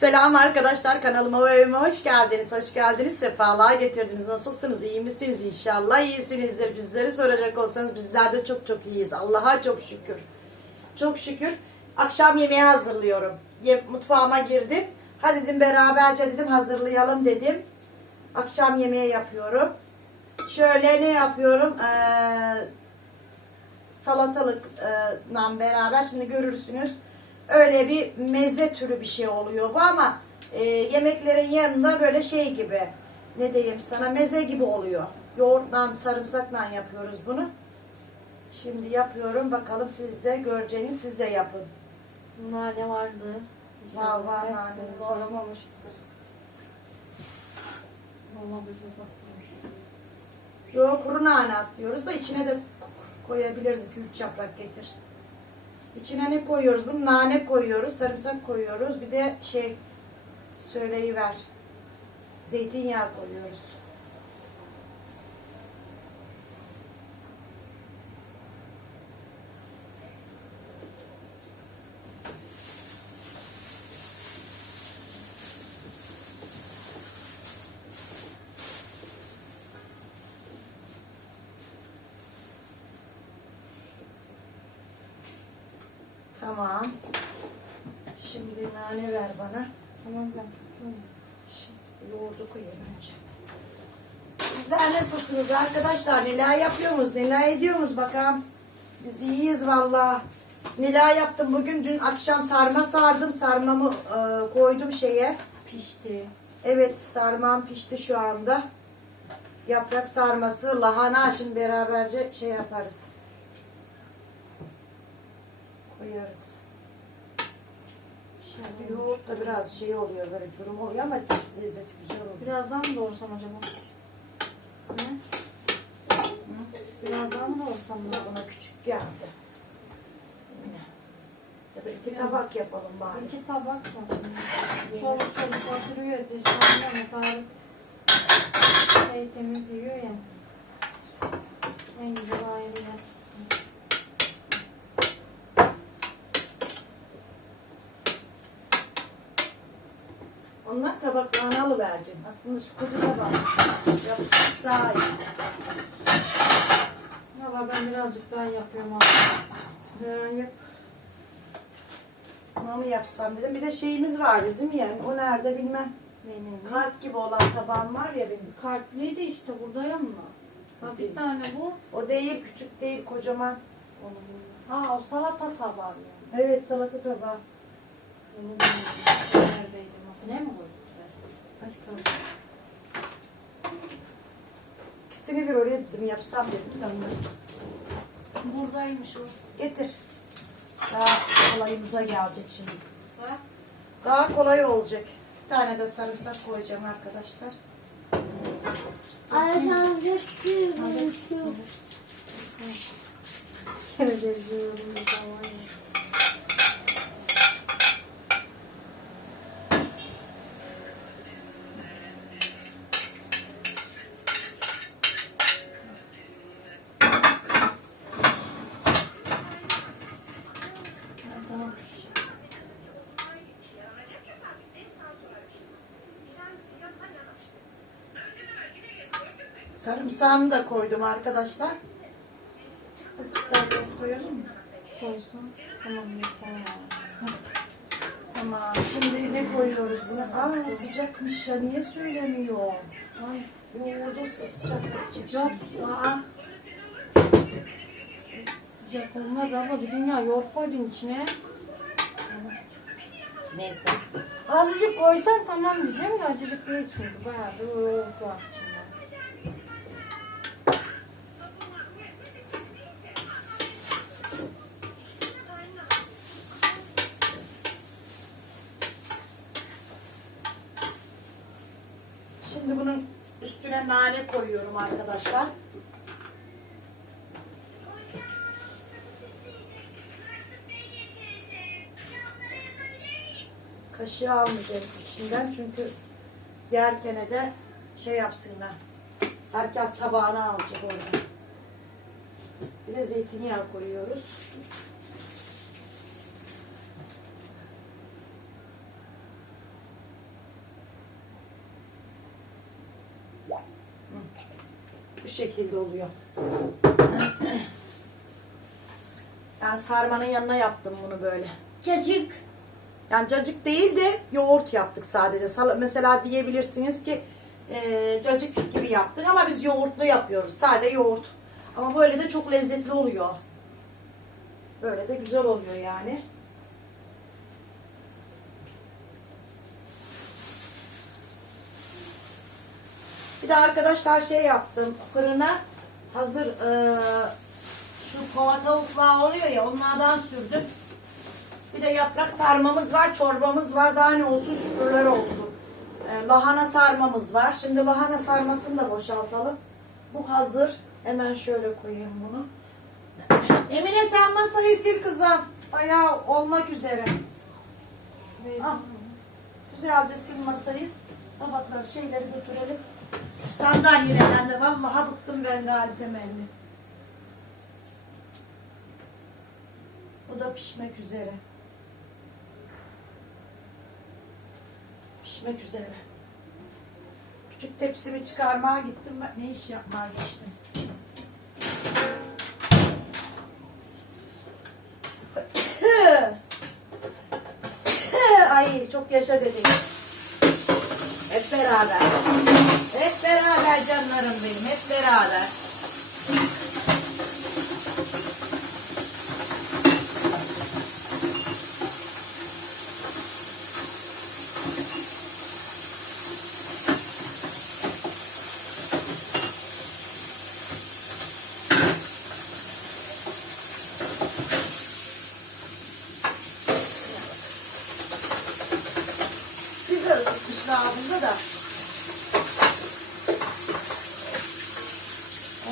Selam arkadaşlar kanalıma ve evime hoş geldiniz. Hoş geldiniz. Sefalar getirdiniz. Nasılsınız? İyi misiniz? İnşallah iyisinizdir. Bizleri soracak olsanız bizler de çok çok iyiyiz. Allah'a çok şükür. Çok şükür. Akşam yemeği hazırlıyorum. Mutfağıma girdim. Hadi dedim beraberce dedim hazırlayalım dedim. Akşam yemeği yapıyorum. Şöyle ne yapıyorum? Ee, salatalıkla beraber şimdi görürsünüz. Öyle bir meze türü bir şey oluyor bu ama e, yemeklerin yanında böyle şey gibi ne diyeyim sana meze gibi oluyor. Yoğurtla sarımsakla yapıyoruz bunu. Şimdi yapıyorum bakalım siz de göreceğiniz siz de yapın. Nane vardı. Var, var, nane. Zorlamamıştır. Olabilir bakıyorum. Yo kuru nane atıyoruz da içine de koyabiliriz 2-3 yaprak getir. İçine ne koyuyoruz? Bunu nane koyuyoruz, sarımsak koyuyoruz. Bir de şey söyleyiver. Zeytinyağı koyuyoruz. Tamam. Şimdi nane ver bana. Tamam ben tutuyorum. Şimdi yoğurdu koyayım önce. Sizler nasılsınız arkadaşlar? Neler yapıyorsunuz? Neler ediyorsunuz bakalım. Biz iyiyiz valla. Neler yaptım bugün? Dün akşam sarma sardım. Sarmamı e, koydum şeye. Pişti. Evet sarmam pişti şu anda. Yaprak sarması, lahana şimdi beraberce şey yaparız. Koyarız. Yoğurt da biraz şey oluyor böyle curum oluyor ama lezzeti güzel oluyor. Birazdan mı doğursam acaba? Ne? Birazdan mı doğursam Buna, buna küçük geldi. Yine. Ya da iki tabak yapalım bari. İki tabak var. Çoluk çocuk oturuyor dışarıda mı Tarık şey temizliyor ya. En güzel ayrı yapsın. Onlar tabaklarını alıvereceğim. Aslında şu koca yapsak daha iyi. Valla ben birazcık daha yapıyorum abi. Ha, yap. Onu yapsam dedim. Bir de şeyimiz var bizim yani. O nerede bilmem. Benim. Kalp gibi olan tabağım var ya benim. Kalpliydi işte burada ya mı? Ha bir tane bu. O değil küçük değil kocaman. Onu bilmiyorum. Ha o salata tabağı yani. Evet salata tabağı. Onu bilmiyorum. Neredeydi? Makineye mi koyduk sen? Hadi bakalım. İkisini bir oraya dedim yapsam dedim. Tamam. Buradaymış o. Getir. Daha kolayımıza gelecek şimdi. Ha? Daha kolay olacak. Bir tane de sarımsak koyacağım arkadaşlar. Televizyonun da var ya. Tamam. Sarımsağını da koydum arkadaşlar. Azıcık daha koyalım mı? Koysan. Tamam. Tamam. Şimdi ne koyuyoruz buna? Aa sıcakmış ya. Niye söylemiyor? Ay. Yoğurdu sıcak yapacak Yok. şimdi. Aa. Sıcak olmaz ama bir dünya yoğurt koydun içine. Neyse. Azıcık koysan tamam diyeceğim de acıcık değil çünkü. Bayağı bir yoğurt var içinde. Şimdi bunun üstüne nane koyuyorum arkadaşlar. Kaşığı almayacağım içinden çünkü yerken de şey yapsınlar. Herkes tabağına alacak orada. Bir de zeytinyağı koyuyoruz. Şekilde oluyor. Yani sarmanın yanına yaptım bunu böyle. Çocuk. Yani cacık değil de yoğurt yaptık sadece. Sal- Mesela diyebilirsiniz ki e, cacık gibi yaptık ama biz yoğurtlu yapıyoruz. Sade yoğurt. Ama böyle de çok lezzetli oluyor. Böyle de güzel oluyor yani. Bir de arkadaşlar şey yaptım. Fırına hazır e, şu kova tavuklar oluyor ya onlardan sürdüm. Bir de yaprak sarmamız var, çorbamız var. Daha ne olsun şükürler olsun. Ee, lahana sarmamız var. Şimdi lahana sarmasını da boşaltalım. Bu hazır. Hemen şöyle koyayım bunu. Emine sen masayı sil kızım. Bayağı olmak üzere. Al. Güzelce sil masayı. Tabakları şeyleri götürelim. Şu sandalyeden de vallahi bıktım ben hali temelli. Bu da pişmek üzere. Pişmek üzere. Küçük tepsimi çıkarmaya gittim. Ben ne iş yapmaya geçtim. Ay çok yaşa dedik. Hep beraber. Beraber canlarım benim. Hep beraber. Bize ısıtmışlar ağzında da.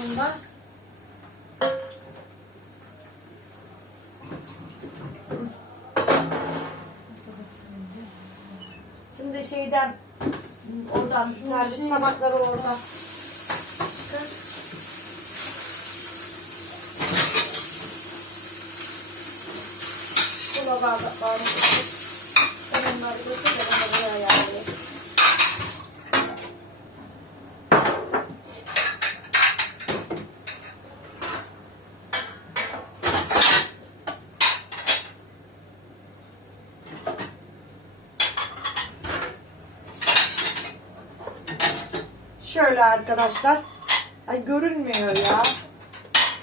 Ondan Şimdi şeyden oradan servis tabakları oradan çıkar. Kola bardaklarını götür. Ben onları götür, ben onu buraya ayarlayayım. Şöyle arkadaşlar. Ay görünmüyor ya.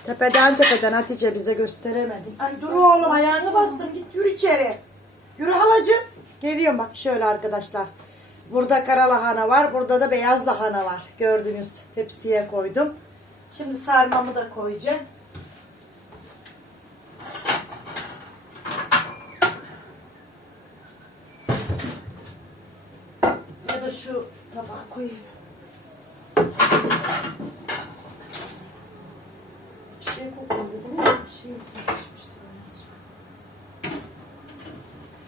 Tepeden tepeden Hatice bize gösteremedin. Ay dur oğlum ayağını bastın git yürü içeri. Yürü halacığım. Geliyorum bak şöyle arkadaşlar. Burada kara lahana var. Burada da beyaz lahana var. Gördünüz. Tepsiye koydum. Şimdi sarmamı da koyacağım. Ya da şu tabağa koyayım. Bir şey kokuyor değil mi? Bir şey yaklaşmıştı.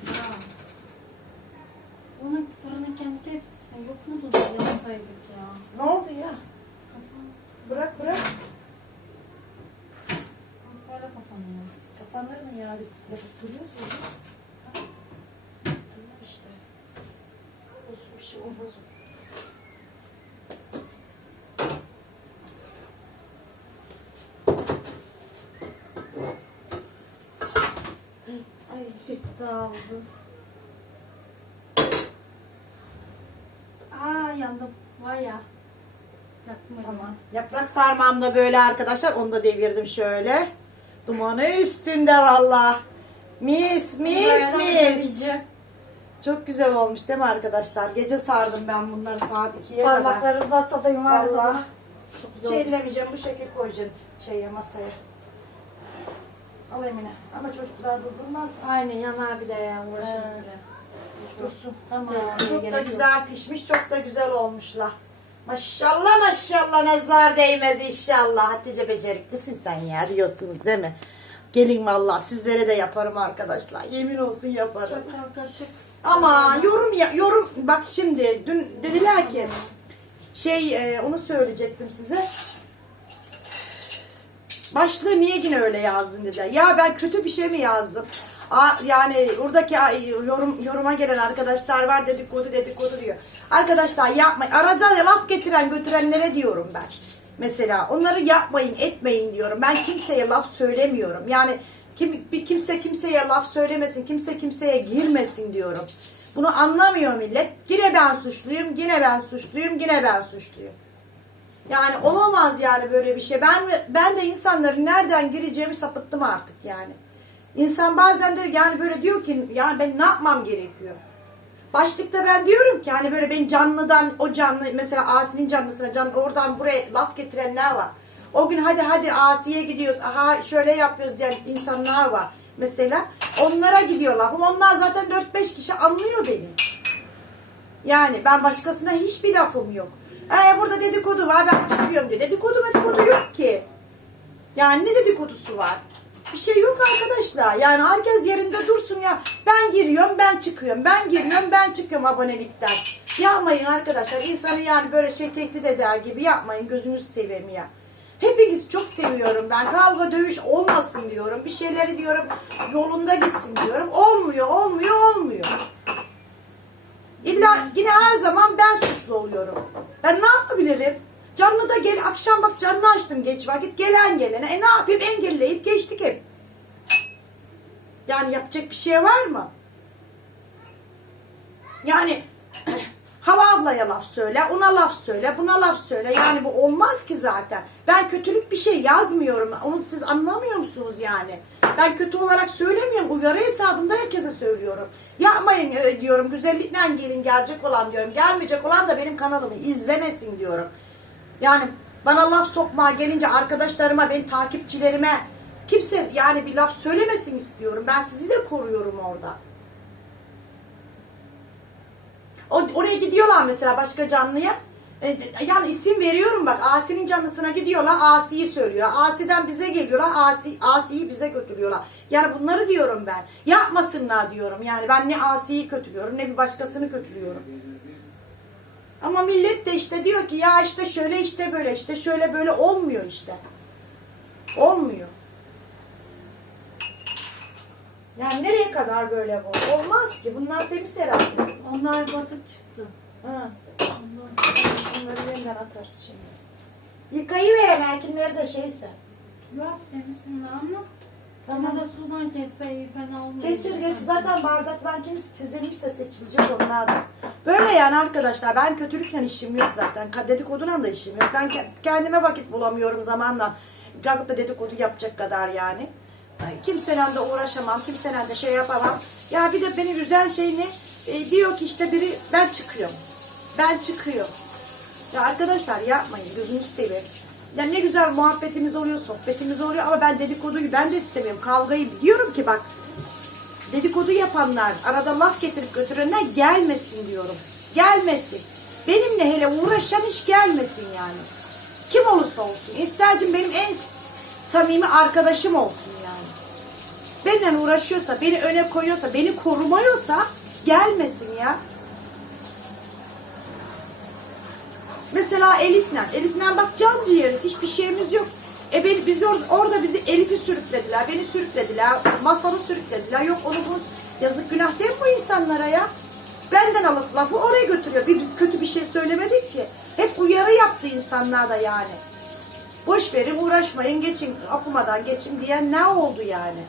Ya. Bunun fırının kendi tepsisi yok mu da yapsaydık ya. Ne oldu ya? Bırak bırak. Böyle kapanıyor. Ya. Ha? Tamam işte. Olsun bir şey olmaz o. Ay. Dağıldı. Aa yandım. Vay ya. Yaktım elimi. Tamam. Yaprak sarmam da böyle arkadaşlar. Onu da devirdim şöyle. Dumanı üstünde valla. Mis mis mis. Çok güzel olmuş değil mi arkadaşlar? Gece sardım ben bunları saat 2'ye kadar. Parmaklarımda tadayım vardı. Valla. Hiç ellemeyeceğim. Bu şekil koyacağım şeye masaya. Al Emine. Ama çocuklar durdurmaz. Aynen yana bir de ya uğraşırız Ee. Dursun. Tamam. Çok da güzel pişmiş. Çok da güzel olmuşlar. Maşallah maşallah nazar değmez inşallah. Hatice beceriklisin sen ya diyorsunuz değil mi? Gelin valla sizlere de yaparım arkadaşlar. Yemin olsun yaparım. Çatal kaşık. Ama yorum ya yorum bak şimdi dün dediler ki şey e, onu söyleyecektim size. Başlığı niye yine öyle yazdın dediler. Ya ben kötü bir şey mi yazdım? Aa, yani buradaki yorum yoruma gelen arkadaşlar var dedikodu dedikodu diyor. Arkadaşlar yapmayın. Arada laf getiren götürenlere diyorum ben. Mesela onları yapmayın, etmeyin diyorum. Ben kimseye laf söylemiyorum. Yani kim, bir kimse kimseye laf söylemesin, kimse kimseye girmesin diyorum. Bunu anlamıyor millet. Yine ben suçluyum, yine ben suçluyum, yine ben suçluyum. Yani olamaz yani böyle bir şey. Ben ben de insanların nereden gireceğimi sapıttım artık yani. İnsan bazen de yani böyle diyor ki yani ben ne yapmam gerekiyor? Başlıkta ben diyorum ki hani böyle ben canlıdan o canlı mesela Asi'nin canlısına can oradan buraya laf getirenler var. O gün hadi hadi Asi'ye gidiyoruz. Aha şöyle yapıyoruz diyen insanlar var. Mesela onlara gidiyorlar. Ama onlar zaten 4-5 kişi anlıyor beni. Yani ben başkasına hiçbir lafım yok. Ee, burada dedikodu var ben çıkıyorum diyor. Dedikodu dedikodu yok ki. Yani ne dedikodusu var? Bir şey yok arkadaşlar. Yani herkes yerinde dursun ya. Ben giriyorum, ben çıkıyorum. Ben giriyorum, ben çıkıyorum abonelikten. Yapmayın arkadaşlar. İnsanı yani böyle şey tehdit eder gibi yapmayın. Gözünüzü seveyim ya. Hepiniz çok seviyorum ben. Kavga dövüş olmasın diyorum. Bir şeyleri diyorum yolunda gitsin diyorum. Olmuyor, olmuyor, olmuyor. İlla yine her zaman ben suçlu oluyorum. Ben ne yapabilirim? Canlı da gel akşam bak canlı açtım geç vakit gelen gelene. E ne yapayım engelleyip geçtik hep. Yani yapacak bir şey var mı? Yani Hava ablaya laf söyle, ona laf söyle, buna laf söyle. Yani bu olmaz ki zaten. Ben kötülük bir şey yazmıyorum. Onu siz anlamıyor musunuz yani? Ben kötü olarak söylemiyorum. Uyarı hesabında herkese söylüyorum. Yapmayın e, diyorum. Güzellikle gelin gelecek olan diyorum. Gelmeyecek olan da benim kanalımı izlemesin diyorum. Yani bana laf sokmaya gelince arkadaşlarıma, benim takipçilerime kimse yani bir laf söylemesin istiyorum. Ben sizi de koruyorum orada. O, oraya gidiyorlar mesela başka canlıya. E, yani isim veriyorum bak. Asi'nin canlısına gidiyorlar. Asi'yi söylüyor. Asi'den bize geliyorlar. Asi, Asi'yi bize götürüyorlar. Yani bunları diyorum ben. Yapmasınlar diyorum. Yani ben ne Asi'yi kötülüyorum ne bir başkasını kötülüyorum. Ama millet de işte diyor ki ya işte şöyle işte böyle işte şöyle böyle olmuyor işte. Olmuyor. Yani nereye kadar böyle bu? Olmaz ki. Bunlar temiz herhalde. Onlar batık çıktı. Ha. Bunları yeniden atarız şimdi. Yıkayıverem erkinleri de şeyse. Yok temiz bunlar ama Tamam. Ama da sudan kesse fena olmuyor. Geçir geç zaten bardaklar kim çizilmişse seçilecek onlar da. Böyle yani arkadaşlar ben kötülükle işim yok zaten. Dedikoduyla da işim yok. Ben ke- kendime vakit bulamıyorum zamanla. Kalkıp da dedikodu yapacak kadar yani. Kimseyle de uğraşamam. Kimseyle de şey yapamam. Ya bir de beni üzen şey ne? E, diyor ki işte biri ben çıkıyorum. Ben çıkıyorum. Ya arkadaşlar yapmayın gözünüzü seveyim. Ya ne güzel muhabbetimiz oluyor, sohbetimiz oluyor ama ben dedikoduyu ben de istemiyorum. Kavgayı diyorum ki bak dedikodu yapanlar, arada laf getirip götürenler gelmesin diyorum. Gelmesin. Benimle hele uğraşan hiç gelmesin yani. Kim olursa olsun. İstercim benim en samimi arkadaşım olsun yani. Benimle uğraşıyorsa, beni öne koyuyorsa, beni korumuyorsa gelmesin ya. Mesela Elif'le. Elif'le bak can ciğeriz. Hiçbir şeyimiz yok. E beni, biz or- orada bizi Elif'i sürüklediler. Beni sürüklediler. Masalı sürüklediler. Yok onu bu. Yazık günah değil mi bu insanlara ya? Benden alıp lafı oraya götürüyor. Bir biz kötü bir şey söylemedik ki. Hep uyarı yaptı insanlar da yani. Boş verin uğraşmayın geçin okumadan geçin diyen ne oldu yani?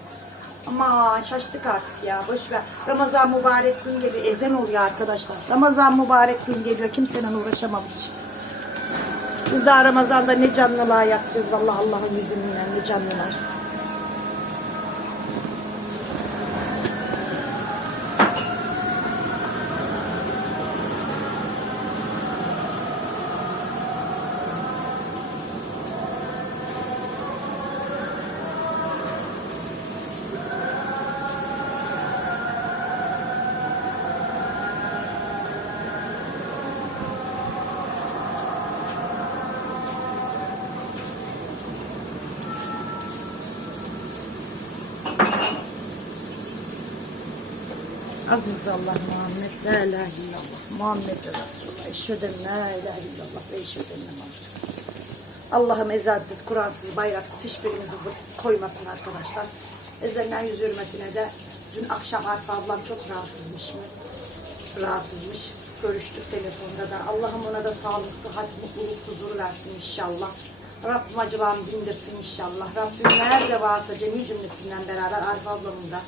Ama şaştık artık ya boş ver. Ramazan mübarek gün geliyor. Ezen oluyor arkadaşlar. Ramazan mübarek gün geliyor. Kimseyle uğraşamam hiç. Biz daha Ramazan'da ne canlılığa yapacağız vallahi Allah'ın izniyle ne canlılar. Aziz Allah Muhammed la ilahe illallah Muhammed Resulullah eşhedü en la ilahe illallah ve Muhammed Allah'ım ezelsiz, Kur'ansız, bayraksız hiçbirimizi koymasın arkadaşlar. Ezelden yüz hürmetine de dün akşam Arif ablam çok rahatsızmış mı? Rahatsızmış. Görüştük telefonda da. Allah'ım ona da sağlık, sıhhat, mutluluk, huzur versin inşallah. Rabbim acılarını dindirsin inşallah. Rabbim nerede varsa cemi cümlesinden beraber Arif ablamın da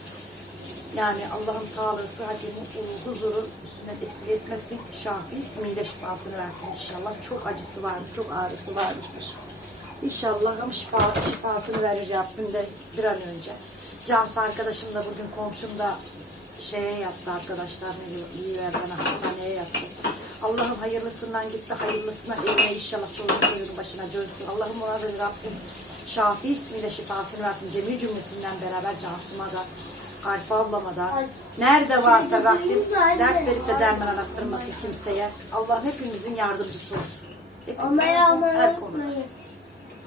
yani Allah'ım sağlığı, sıhhati, huzuru üstüne eksik etmesin. Şafi ismiyle şifasını versin inşallah. Çok acısı varmış, çok ağrısı varmış. İnşallah ama şifa, şifasını verir Rabbim de bir an önce. Cansu arkadaşım da bugün komşum da şeye yattı arkadaşlar. İyi yerden hastaneye yattı. Allah'ım hayırlısından gitti, hayırlısından evine inşallah çoluk çocuğun başına dönsün. Allah'ım ona da Rabbim Şafi ismiyle şifasını versin. Cemil cümlesinden beraber Cansu'ma da Arif ablama da nerede varsa Rabbim dert verip de derman arattırmasın kimseye. Allah hepimizin yardımcısı olsun. Hepimiz, her konuda.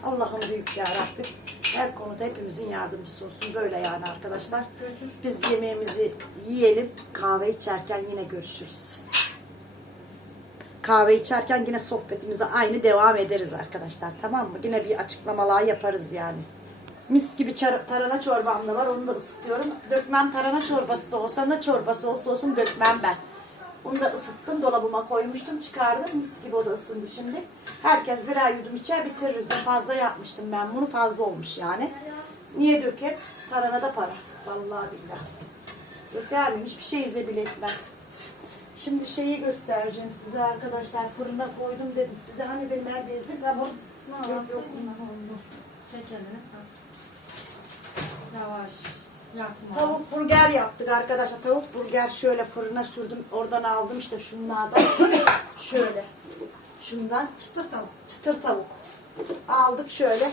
Allah'ım büyük ya Rabbim. Her konuda hepimizin yardımcısı olsun. Böyle yani arkadaşlar. Biz yemeğimizi yiyelim. Kahve içerken yine görüşürüz. Kahve içerken yine sohbetimize aynı devam ederiz arkadaşlar. Tamam mı? Yine bir açıklamalar yaparız yani. Mis gibi tarhana çorbam da var. Onu da ısıtıyorum. Dökmem tarhana çorbası da olsa ne çorbası olsa olsun dökmem ben. Onu da ısıttım. Dolabıma koymuştum. Çıkardım. Mis gibi o da ısındı şimdi. Herkes birer yudum içer bitiririz. Ben fazla yapmıştım ben. Bunu fazla olmuş yani. Niye dökeyim? Tarhana da para. Vallahi billahi. Döker miyim? Hiçbir şey ize bile etmem. Şimdi şeyi göstereceğim size arkadaşlar. Fırına koydum dedim size. Hani benim her bezim yok. olur. Şekerini. Yavaş. Yakma. Tavuk burger yaptık arkadaşlar. Tavuk burger şöyle fırına sürdüm. Oradan aldım işte şunlardan. şöyle. Şundan Çıtır tavuk. çıtır tavuk. Aldık şöyle.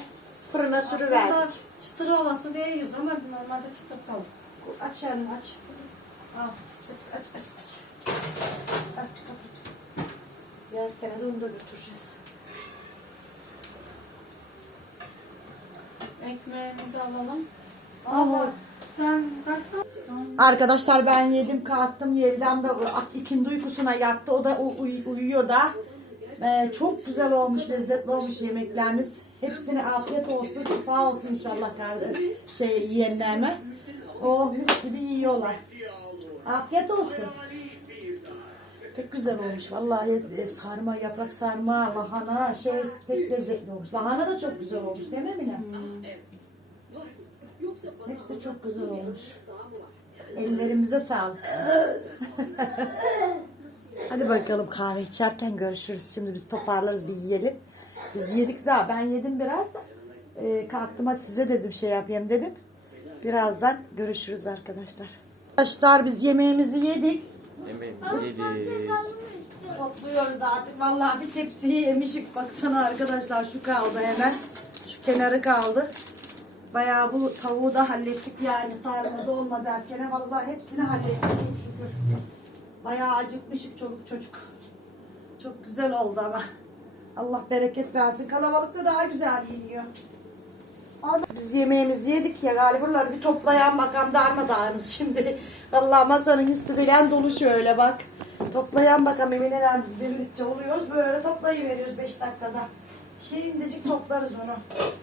Fırına Aslında sürüverdik. çıtır ovası diye yüz ama normalde çıtır tavuk. Aç yani aç. Al. Aç aç aç aç. Aç kapat. Yerken de onu da götüreceğiz. Ekmeğimizi alalım. Ama Sen? Arkadaşlar ben yedim kalktım Yevdem de ikindi uykusuna yattı. O da uy- uyuyor da. Ee, çok güzel olmuş lezzetli olmuş yemeklerimiz hepsine afiyet olsun şifa olsun inşallah kardeş şey yiyenlerime. Oh mis gibi yiyorlar. Afiyet olsun. Pek güzel olmuş. Vallahi e, sarma yaprak sarma lahana şey pek lezzetli olmuş. Lahana da çok güzel olmuş değil mi Emine? Hepsi çok güzel olmuş. Ellerimize sağlık. Hadi bakalım kahve içerken görüşürüz. Şimdi biz toparlarız bir yiyelim. Biz yedik zaten. Ben yedim biraz da. Ee, kalktım hadi size dedim şey yapayım dedim. Birazdan görüşürüz arkadaşlar. Arkadaşlar biz yemeğimizi yedik. Yemeğimizi yedik. Topluyoruz artık. Vallahi bir tepsiyi yemişik. Baksana arkadaşlar şu kaldı hemen. Şu kenarı kaldı. Bayağı bu tavuğu da hallettik yani sarmada olma derken vallahi hepsini hallettik çok şükür. Bayağı acıkmışık çoluk çocuk. Çok güzel oldu ama. Allah bereket versin. Kalabalıkta daha güzel yeniyor. Biz yemeğimizi yedik ya galiba bir toplayan bakan darmadağınız şimdi. Vallahi masanın üstü bilen dolu şöyle bak. Toplayan bakalım emineler biz birlikte oluyoruz. Böyle toplayıveriyoruz 5 dakikada. Şeyindecik toplarız onu.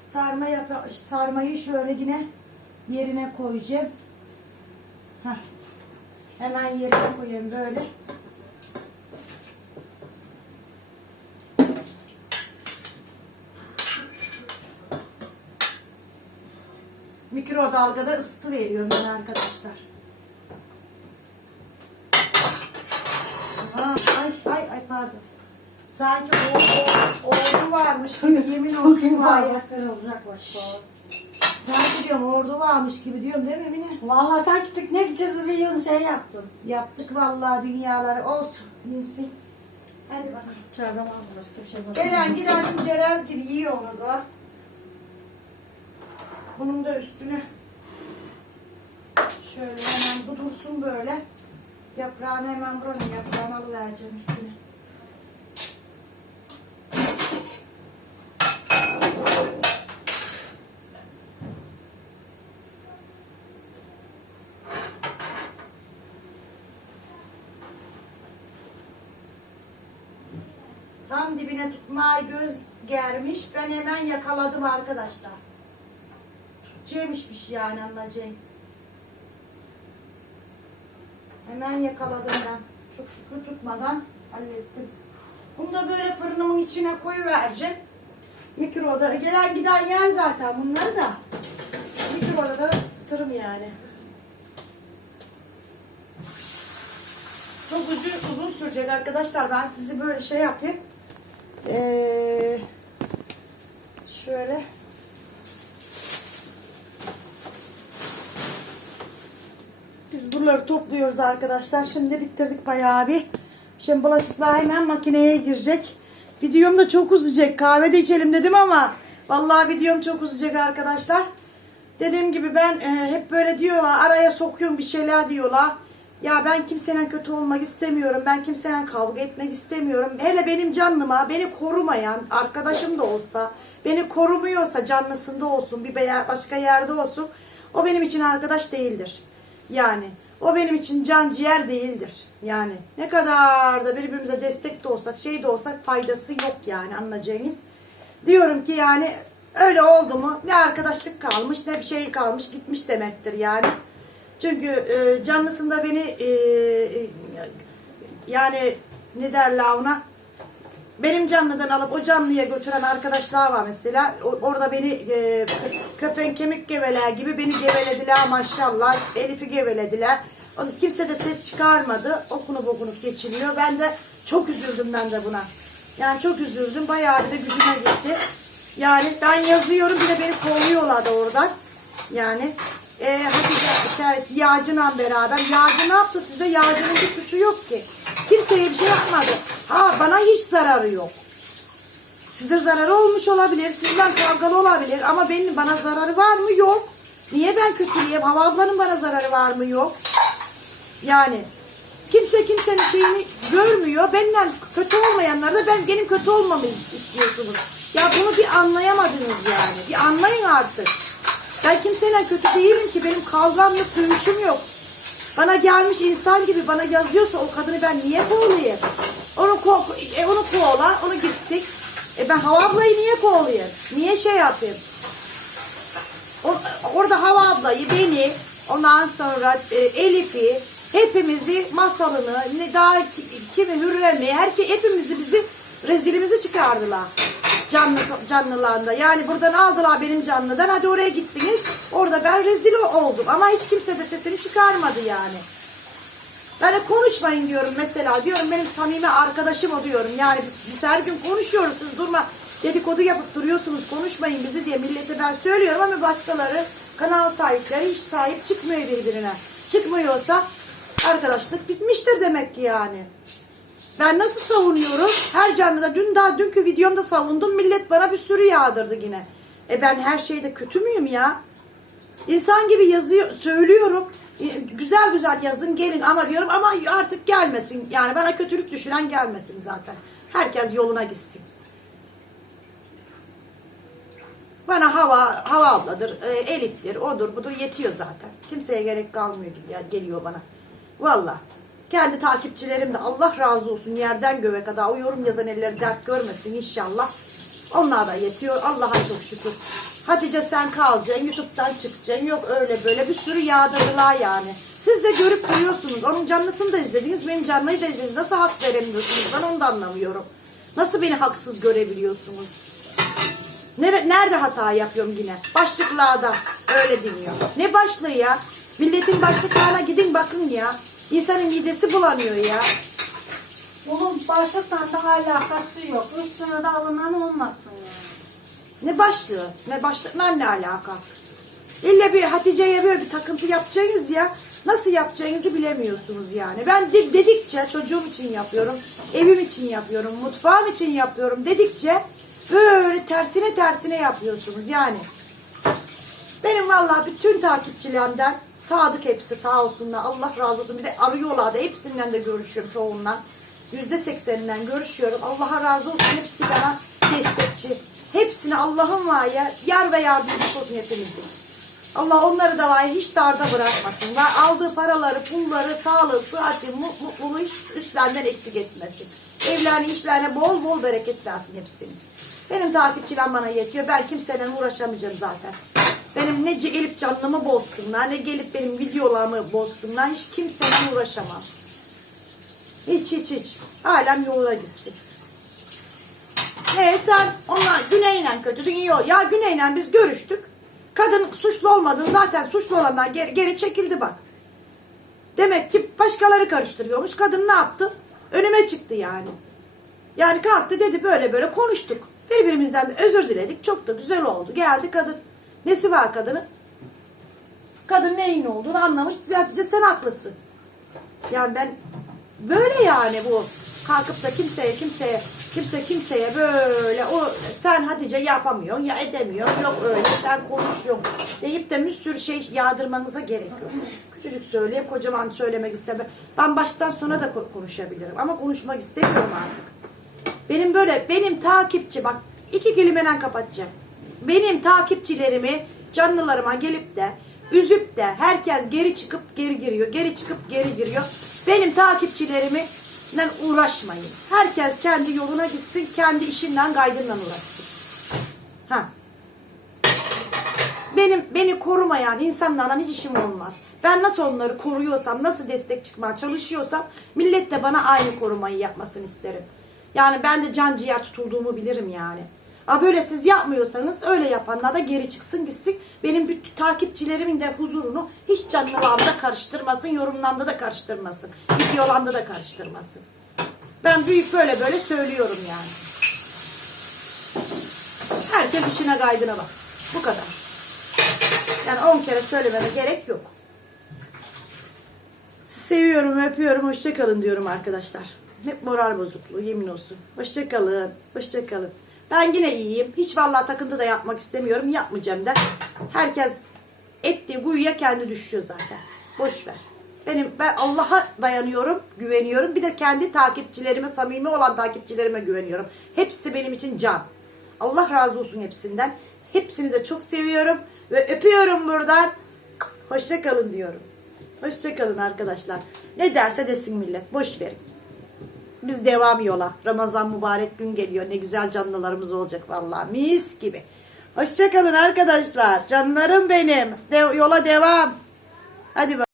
Sarma yapra sarmayı şöyle yine yerine koyacağım. Heh. Hemen yerine koyayım böyle. Mikrodalgada ısıtı veriyorum ben arkadaşlar. Aa, ay ay ay pardon. Sanki o, o, ordu varmış gibi yemin olsun var ya. kırılacak bak. Sanki diyorum ordu varmış gibi diyorum değil mi Emine? Vallahi sanki pikniğe gideceğiz bir yıl şey yaptın. Yaptık vallahi dünyaları olsun. Yesin. Hadi bakalım. İçeriden al başka bir şey yok. Gelen giden cerez gibi yiyor onu da. Bunun da üstüne şöyle hemen bu dursun böyle. Yaprağını hemen buranın yaprağını alıvereceğim üstüne. Tam dibine tutmaya göz germiş. Ben hemen yakaladım arkadaşlar. Tutacağımışmış yani anlayacağım. Hemen yakaladım ben. Çok şükür tutmadan hallettim. Bunu da böyle fırınımın içine koyuvereceğim. Mikroda gelen giden yer zaten bunları da. Mikroda da ısıtırım yani. Çok uzun, uzun sürecek arkadaşlar. Ben sizi böyle şey yapayım. Ee, şöyle. Biz buraları topluyoruz arkadaşlar. Şimdi bitirdik bayağı bir. Şimdi bulaşıklar hemen makineye girecek. Videom da çok uzayacak. Kahve de içelim dedim ama vallahi videom çok uzayacak arkadaşlar. Dediğim gibi ben e, hep böyle diyorlar araya sokuyorum bir şeyler diyorlar. Ya ben kimsenin kötü olmak istemiyorum. Ben kimsenin kavga etmek istemiyorum. Hele benim canlıma beni korumayan arkadaşım da olsa beni korumuyorsa canlısında olsun bir başka yerde olsun o benim için arkadaş değildir. Yani o benim için can ciğer değildir. Yani ne kadar da birbirimize destek de olsak şey de olsak faydası yok yani anlayacağınız. Diyorum ki yani öyle oldu mu ne arkadaşlık kalmış ne bir şey kalmış gitmiş demektir yani. Çünkü e, canlısında beni e, e, yani ne derler ona benim canlıdan alıp o canlıya götüren arkadaşlar var mesela. Orada beni e, köpen kemik geveler gibi beni gevelediler maşallah. Elif'i gevelediler. O- Kimse de ses çıkarmadı. Okunup okunup geçiniyor. Ben de çok üzüldüm ben de buna. Yani çok üzüldüm. Bayağı de gücüme gitti. Yani ben yazıyorum bir de beni kovuyorlar da oradan. Yani e, Hatice şey, Yağcı'la beraber. Yağcı ne yaptı size? Yağcı'nın bir suçu yok ki. Kimseye bir şey yapmadı. Ha bana hiç zararı yok. Size zararı olmuş olabilir. Sizden kavgalı olabilir. Ama benim bana zararı var mı? Yok. Niye ben kötüleyeyim? Hava ablanın bana zararı var mı? Yok. Yani kimse kimsenin şeyini görmüyor. Benden kötü olmayanlar da ben benim kötü olmamı istiyorsunuz. Ya bunu bir anlayamadınız yani. Bir anlayın artık. Ben kimseyle kötü değilim ki. Benim kavgam yok, dövüşüm yok. Bana gelmiş insan gibi bana yazıyorsa o kadını ben niye kovalayayım? Onu, ko e, onu kovala, onu gitsin. E ben Hava ablayı niye kovalayayım? Niye şey yapayım? O- orada Hava ablayı, beni, ondan sonra e, Elif'i, hepimizi masalını, ne daha ki- kimi Hürrem'i, herke, hepimizi bizi rezilimizi çıkardılar. Canlı, canlılarında. Yani buradan aldılar benim canlıdan. Hadi oraya gittiniz. Orada ben rezil oldum. Ama hiç kimse de sesini çıkarmadı yani. De konuşmayın diyorum mesela. Diyorum benim samimi arkadaşım o diyorum. Yani biz, biz her gün konuşuyoruz. Siz durma dedikodu yapıp duruyorsunuz. Konuşmayın bizi diye millete ben söylüyorum ama başkaları kanal sahipleri hiç sahip çıkmıyor birbirine. Çıkmıyorsa arkadaşlık bitmiştir demek ki yani. Ben nasıl savunuyorum? Her canlıda dün daha dünkü videomda savundum. Millet bana bir sürü yağdırdı yine. E ben her şeyde kötü müyüm ya? İnsan gibi yazıyor, söylüyorum. E, Güzel güzel yazın gelin ama diyorum ama artık gelmesin. Yani bana kötülük düşünen gelmesin zaten. Herkes yoluna gitsin. Bana hava hava abladır, e, Elif'tir, odur budur yetiyor zaten. Kimseye gerek kalmıyor gibi geliyor bana. Valla. Kendi takipçilerim de Allah razı olsun yerden göğe kadar o yorum yazan elleri dert görmesin inşallah. Onlar da yetiyor. Allah'a çok şükür. Hatice sen kalacaksın, YouTube'dan çıkacaksın. Yok öyle böyle bir sürü yağdırdılar yani. Siz de görüp duruyorsunuz. Onun canlısını da izlediniz, benim canlıyı da izlediniz. Nasıl hak veremiyorsunuz? Ben onu da anlamıyorum. Nasıl beni haksız görebiliyorsunuz? Nere, nerede hata yapıyorum yine? Başlıklarda öyle dinliyor. Ne başlığı ya? Milletin başlıklarına gidin bakın ya. İnsanın midesi bulanıyor ya. Bunun başlıkla da alakası yok. Üstüne de alınan olmasın yani. Ne başlığı? Ne başlıkla ne alaka? İlle bir Hatice'ye böyle bir takıntı yapacaksınız ya. Nasıl yapacağınızı bilemiyorsunuz yani. Ben de- dedikçe çocuğum için yapıyorum, evim için yapıyorum, mutfağım için yapıyorum dedikçe böyle tersine tersine yapıyorsunuz yani. Benim vallahi bütün takipçilerimden sadık hepsi sağ olsunlar. Allah razı olsun. Bir de arıyorlar da hepsinden de görüşüyorum çoğundan. Yüzde sekseninden görüşüyorum. Allah'a razı olsun. Hepsi bana destekçi. Hepsine Allah'ın var ya yar ve yardımcısı olsun hepimizin. Allah onları da var hiç darda bırakmasın. Ve aldığı paraları, pulları, sağlığı, sıhhati, mu- mutluluğu hiç üstlerinden eksik etmesin. Evlerine, işlerine bol bol bereket versin hepsini. Benim takipçilerim bana yetiyor. Ben kimseyle uğraşamayacağım zaten. Benim ne gelip canlımı bozsunlar, ne gelip benim videolarımı bozsunlar. Hiç kimseyle uğraşamam. Hiç hiç hiç. Alem yoluna gitsin. E sen onlar Güney'le kötüdün iyi ol. Ya Güney'le biz görüştük. Kadın suçlu olmadın zaten suçlu olanlar geri, geri çekildi bak. Demek ki başkaları karıştırıyormuş. Kadın ne yaptı? Önüme çıktı yani. Yani kalktı dedi böyle böyle konuştuk. Birbirimizden de özür diledik. Çok da güzel oldu. Geldi kadın. Nesi var kadının? Kadın neyin olduğunu anlamış. Hatice sen haklısın. Yani ben böyle yani bu. Kalkıp da kimseye kimseye kimse kimseye böyle o sen Hatice yapamıyorsun ya edemiyorsun yok öyle sen konuşuyorsun deyip de bir sürü şey yağdırmanıza gerek yok. Küçücük söyleyeyim kocaman söylemek istemem. Ben baştan sona da ko- konuşabilirim ama konuşmak istemiyorum artık. Benim böyle benim takipçi bak iki kelimeyle kapatacağım. Benim takipçilerimi canlılarıma gelip de üzüp de herkes geri çıkıp geri giriyor. Geri çıkıp geri giriyor. Benim takipçilerimi uğraşmayın. Herkes kendi yoluna gitsin. Kendi işinden gaydından uğraşsın. Ha. Benim beni korumayan insanlarla hiç işim olmaz. Ben nasıl onları koruyorsam, nasıl destek çıkmaya çalışıyorsam millet de bana aynı korumayı yapmasını isterim. Yani ben de can ciğer tutulduğumu bilirim yani. Ha böyle siz yapmıyorsanız öyle yapanlar da geri çıksın gitsin. Benim bütün takipçilerimin de huzurunu hiç canlılarında karıştırmasın, yorumlarında da karıştırmasın. Videolarında da karıştırmasın. Ben büyük böyle böyle söylüyorum yani. Herkes işine kaydına baksın. Bu kadar. Yani 10 kere söylememe gerek yok. Seviyorum, öpüyorum. Hoşçakalın diyorum arkadaşlar. Hep moral bozukluğu yemin olsun. Hoşçakalın, hoşçakalın. Ben yine iyiyim. Hiç vallahi takıntı da yapmak istemiyorum. Yapmayacağım da. Herkes ettiği kuyuya kendi düşüyor zaten. Boş ver. Benim ben Allah'a dayanıyorum, güveniyorum. Bir de kendi takipçilerime, samimi olan takipçilerime güveniyorum. Hepsi benim için can. Allah razı olsun hepsinden. Hepsini de çok seviyorum ve öpüyorum buradan. Hoşça kalın diyorum. Hoşça kalın arkadaşlar. Ne derse desin millet. Boş verin. Biz devam yola. Ramazan mübarek gün geliyor. Ne güzel canlılarımız olacak vallahi. Mis gibi. Hoşça kalın arkadaşlar. Canlarım benim. De- yola devam. Hadi bak.